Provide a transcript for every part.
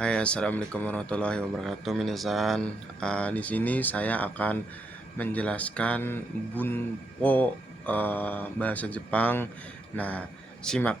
Hai, assalamualaikum warahmatullahi wabarakatuh, minasan. Di sini saya akan menjelaskan bunpo bahasa Jepang. Nah, simak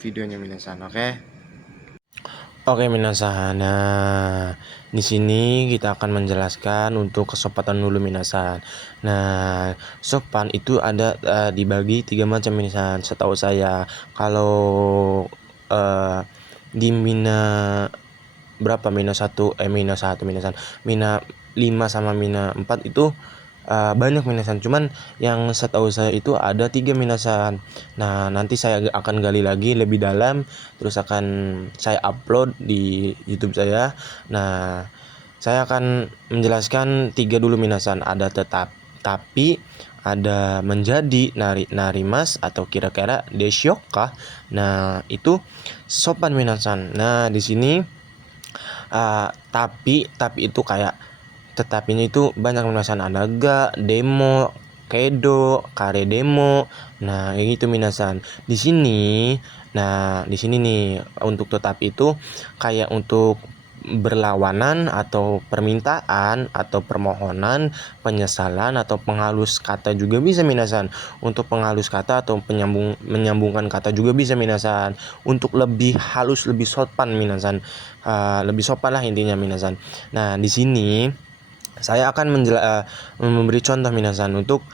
videonya minasan, oke? Oke, minasan. Nah, di sini kita akan menjelaskan untuk kesopatan dulu, minasan. Nah, sopan itu ada dibagi 3 macam, minasan. Setahu saya, kalau di Mina berapa, Mina 1 minasan, Mina 5 sama Mina 4 itu banyak minasan, cuman yang setahu saya itu ada 3 minasan. Nah, nanti saya akan gali lagi lebih dalam, terus akan saya upload di YouTube saya. Nah, saya akan menjelaskan 3 dulu minasan. Ada tapi, ada menjadi, narimas atau kira-kira desyoka. Nah, itu sopan minasan. Nah, di sini tapi itu kayak tetapinya itu banyak minasan, ada ga, demo, kedo, kare demo. Nah, kayak gitu minasan. Di sini nih untuk tetapi itu kayak untuk berlawanan atau permintaan atau permohonan, penyesalan atau penghalus kata juga bisa minasan. Untuk penghalus kata atau menyambungkan kata juga bisa minasan. Untuk lebih halus, lebih sopan minasan. Lebih sopan lah intinya minasan. Nah, di sini saya akan memberi contoh minasan untuk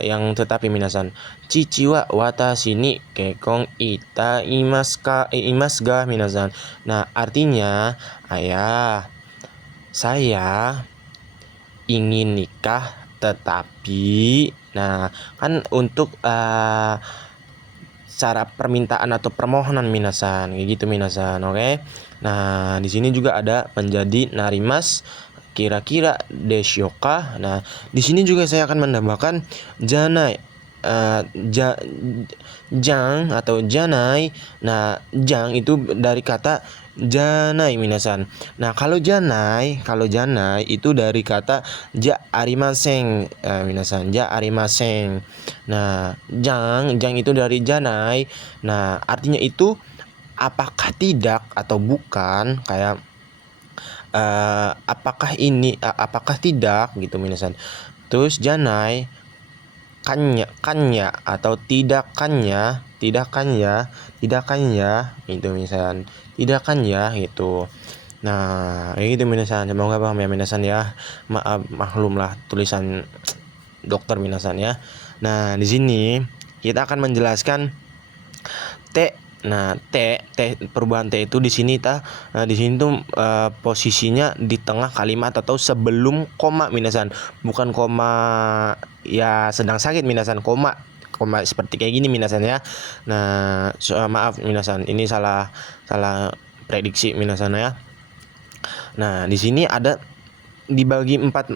yang tetapi minasan. Cici wa watashi ni kekong ita imas ga minasan. Nah, artinya ayah, saya ingin nikah tetapi, nah kan untuk cara permintaan atau permohonan minasan kayak gitu minasan, oke. Nah, di sini juga ada menjadi narimas, kira-kira desyoka. Nah, di sini juga saya akan menambahkan janai, jang atau janai. Nah, jang itu dari kata janai minasan. Nah, kalau janai itu dari kata ja arimasen, minasan, ja arimasen. Nah, jang itu dari janai. Nah, artinya itu apakah tidak atau bukan, kayak apakah tidak gitu minasan. Terus janai kannya atau tidak kannya itu minasan, tidak kannya gitu. Nah, kayak gitu minasan, semoga paham ya minasan ya. Maaf, maklumlah tulisan dokter minasan ya. Nah, di sini kita akan menjelaskan T. Nah, perubahan T itu di sini di sini tuh posisinya di tengah kalimat atau sebelum koma minasan. Bukan koma ya sedang sakit minasan, koma seperti kayak gini minasan ya. Nah, maaf minasan, ini salah prediksi minasan ya. Nah, di sini ada dibagi empat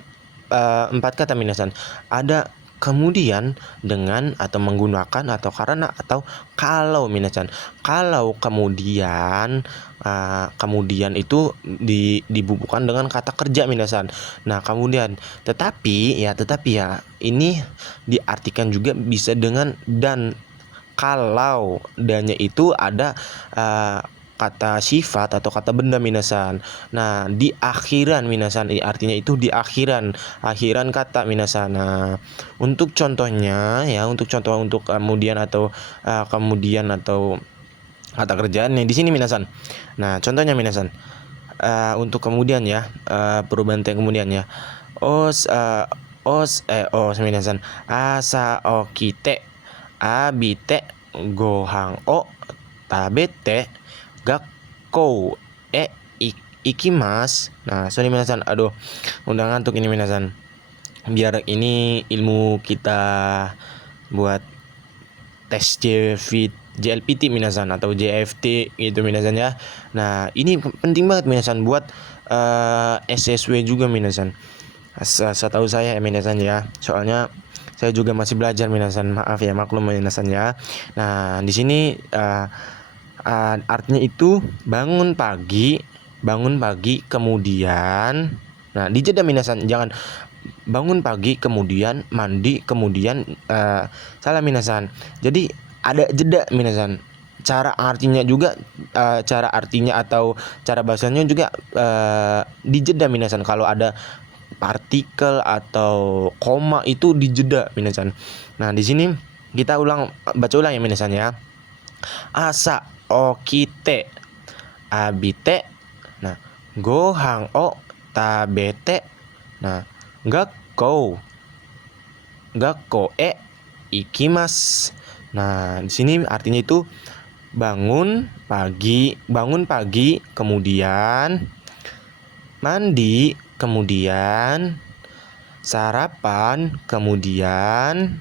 kata minasan. Ada kemudian, dengan, atau menggunakan, atau karena, atau kalau minasan. Kalau kemudian itu dibubuhkan dengan kata kerja minasan. Nah, kemudian tetapi ya ini diartikan juga bisa dengan dan. Kalau dannya itu ada kata sifat atau kata benda minasan. Nah, di akhiran minasan, artinya itu di akhiran kata minasan. Nah, untuk contohnya ya, untuk kemudian atau kata kerjaannya di sini minasan. Nah, contohnya minasan, untuk kemudian ya, perubahan kemudian ya. Minasan, asa okite abite gohan o tabete gakkou e ikimas. Nah, sorry minasan, aduh udah ngantuk ini minasan. Biar ini ilmu kita buat tes JLPT minasan atau JFT gitu minasan ya. Nah, ini penting banget minasan buat SSW juga minasan. Setahu saya minasan ya. Soalnya saya juga masih belajar minasan. Maaf ya, maklum minasan ya. Nah, di sini artinya itu bangun pagi kemudian. Nah, dijeda minasan, jangan bangun pagi kemudian mandi kemudian salah minasan. Jadi ada jeda minasan. cara artinya juga cara artinya atau cara bahasanya juga dijeda minasan. Kalau ada partikel atau koma itu dijeda minasan. Nah, di sini kita baca ulang ya minasan ya. Asa okite abite. Nah, gohan o tabete. Nah, gakko e ikimasu. Nah, di sini artinya itu bangun pagi, kemudian mandi, kemudian sarapan, kemudian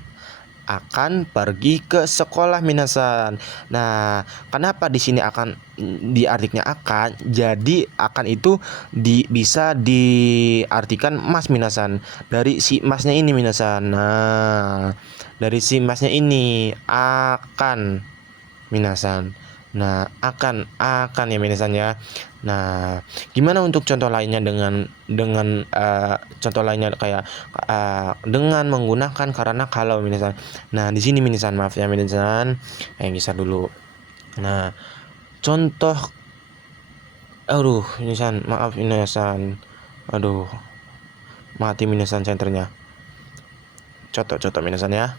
akan pergi ke sekolah minasan. Nah, kenapa di sini akan diartikannya akan? Jadi akan itu bisa diartikan mas minasan, dari si masnya ini minasan. Nah, dari si masnya ini akan minasan. Nah, akan ya minasan ya. Nah, gimana untuk contoh lainnya dengan contoh lainnya kayak dengan menggunakan karena kalau minasan. Nah, di sini minasan, maaf ya minasan. Geser dulu. Nah, contoh minasan, maaf minasan. Mati minasan senternya. Contoh minasan ya.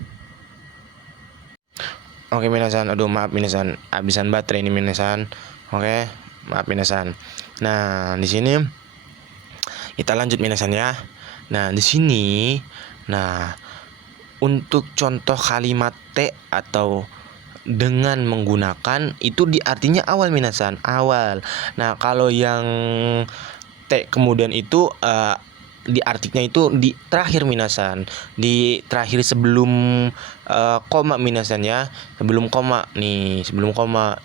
Oke minasan, maaf minasan, habisan baterai ini minasan. Oke, maaf minasan. Nah, di sini kita lanjut minasan ya. Nah, di sini untuk contoh kalimat te atau dengan menggunakan itu artinya awal minasan, awal. Nah, kalau yang te kemudian itu diartinya itu di terakhir minasan, di terakhir sebelum koma minasan ya, sebelum koma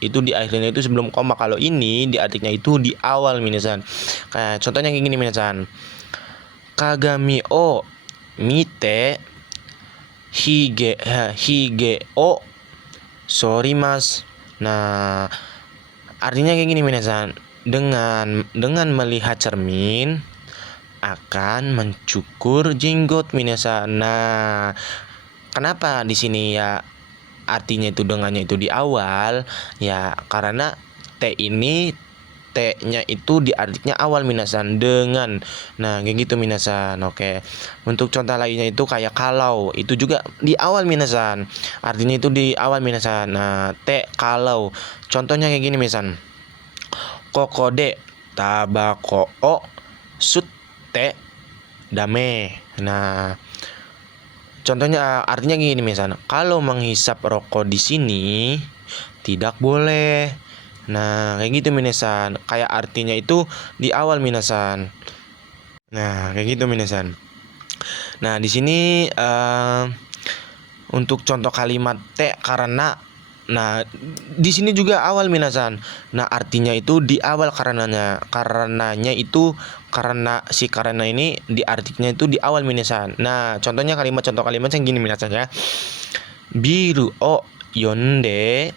itu di akhirnya itu sebelum koma. Kalau ini diartinya itu di awal minasan. Kayak contohnya kayak gini minasan, kagami o mite hige o sorimas. Nah, artinya kayak gini minasan, dengan melihat cermin akan mencukur jenggot minasan. Nah, kenapa di sini ya artinya itu dengannya itu di awal ya, karena T-nya itu diartinya awal minasan dengan. Nah, kayak gitu minasan. Oke. Untuk contoh lainnya itu kayak kalau, itu juga di awal minasan. Artinya itu di awal minasan. Nah, kalau. Contohnya kayak gini minasan. Kokode tabako o sutte dame. Nah, contohnya artinya gini misalnya, kalau menghisap rokok di sini tidak boleh. Nah, kayak gitu minasan. Kayak artinya itu di awal minasan. Nah, kayak gitu minasan. Nah, di sini untuk contoh kalimat te karena. Nah, di sini juga awal minasan. Nah, artinya itu di awal karenanya itu karena ini diartinya itu di awal minasan. Nah, contoh kalimat yang gini minasan ya. Biru o yonde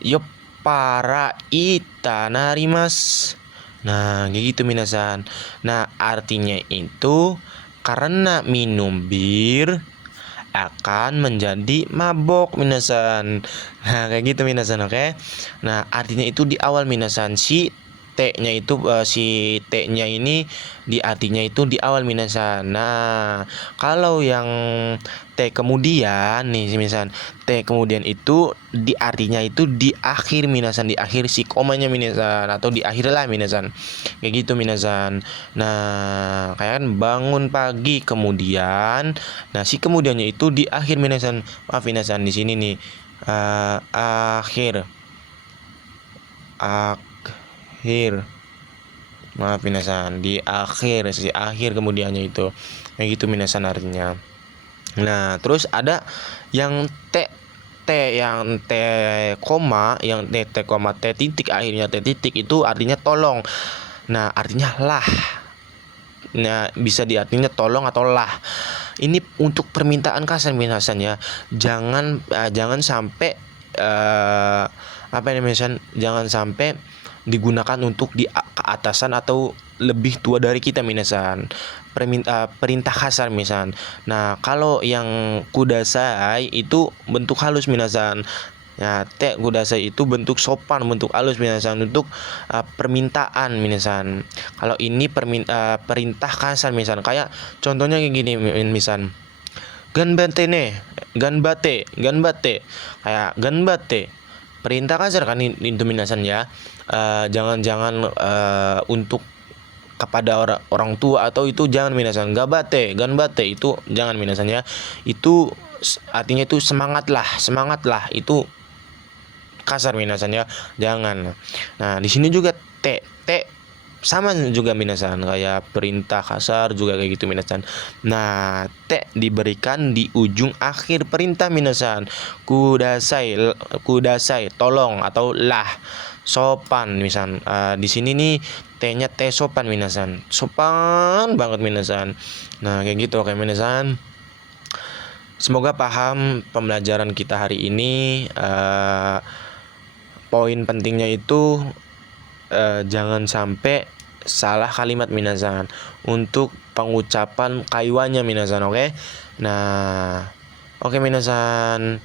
yoppara itanarimasu. Nah, kayak gitu minasan. Nah, artinya itu karena minum bir akan menjadi mabok minasan. Nah, kayak gitu minasan. Oke. Nah, artinya itu di awal minasan. Si T-nya itu si T-nya ini di artinya itu di awal minasan. Nah, kalau yang T kemudian nih misalkan T kemudian itu di artinya itu di akhir minasan, di akhir si komanya minasan atau di akhir lah minasan. Kayak gitu minasan. Nah, kayak kan bangun pagi kemudian. Nah, si kemudiannya itu di akhir minasan. Maaf minasan di sini nih. Akhir. Maaf minasan, di akhir, si akhir kemudiannya itu. Kayak gitu minasan artinya. Nah, terus ada yang T yang T koma, yang T koma T titik akhirnya T titik itu artinya tolong. Nah, artinya lah. Nah, bisa diartinya tolong atau lah. Ini untuk permintaan kasar minasan ya. Jangan sampai jangan sampai digunakan untuk di keatasan atau lebih tua dari kita minasan. Perintah kasar minasan. Nah, kalau yang kudasai itu bentuk halus minasan. Nah, te kudasai itu bentuk sopan, bentuk halus minasan, untuk permintaan minasan. Kalau ini perintah kasar minasan, kayak contohnya kayak gini minasan. Ganbate ne, ganbate. Kayak ganbate. Perintah kasar kan itu minasan ya. Jangan untuk kepada orang tua atau itu jangan minasan. Ganbate itu jangan minasan ya. Itu artinya itu semangat lah. Itu kasar minasan ya, jangan. Nah di sini juga te sama juga minasan, kayak perintah kasar juga kayak gitu minasan. Nah te diberikan di ujung akhir perintah minasan. Kudasai tolong, atau lah sopan minasan. Di sini nih te-nya te sopan minasan, sopan banget minasan. Nah kayak gitu, oke minasan. Semoga paham pembelajaran kita hari ini. Poin pentingnya itu jangan sampai salah kalimat minasan untuk pengucapan kaiwannya minasan, oke? Nah, oke minasan.